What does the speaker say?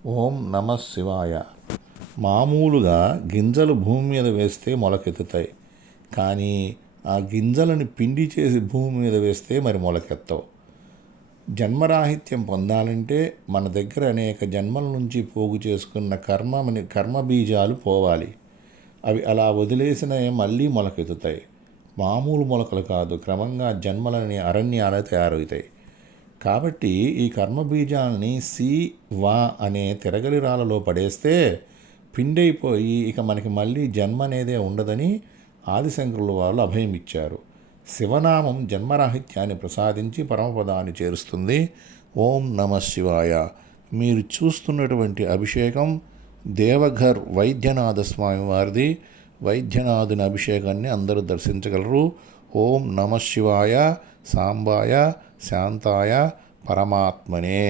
ఓం నమ శివాయ. మామూలుగా గింజలు భూమి మీద వేస్తే మొలకెత్తుతాయి, కానీ ఆ గింజలను పిండి చేసి భూమి మీద వేస్తే మరి మొలకెత్తవు. జన్మరాహిత్యం పొందాలంటే మన దగ్గర అనేక జన్మల నుంచి పోగు చేసుకున్న కర్మ బీజాలు పోవాలి. అవి అలా వదిలేసినవి మళ్ళీ మొలకెత్తుతాయి. మామూలు మొలకలు కాదు, క్రమంగా జన్మలని అరణ్యాలు తయారవుతాయి. కాబట్టి ఈ కర్మబీజాలని వా అనే తిరగలి రాళ్ళలో పడేస్తే పిండైపోయి ఇక మనకి మళ్ళీ జన్మ అనేదే ఉండదని ఆదిశంకరుల వాళ్ళు అభయం ఇచ్చారు. శివనామం జన్మరాహిత్యాన్ని ప్రసాదించి పరమపదాన్ని చేరుస్తుంది. ఓం నమ శివాయ. మీరు చూస్తున్నటువంటి అభిషేకం దేవఘర్ వైద్యనాథ స్వామి వారిది. వైద్యనాథుని అభిషేకాన్ని అందరూ దర్శించగలరు. ఓం నమ శివాయ. సాంబాయ శాంతాయ పరమాత్మనే.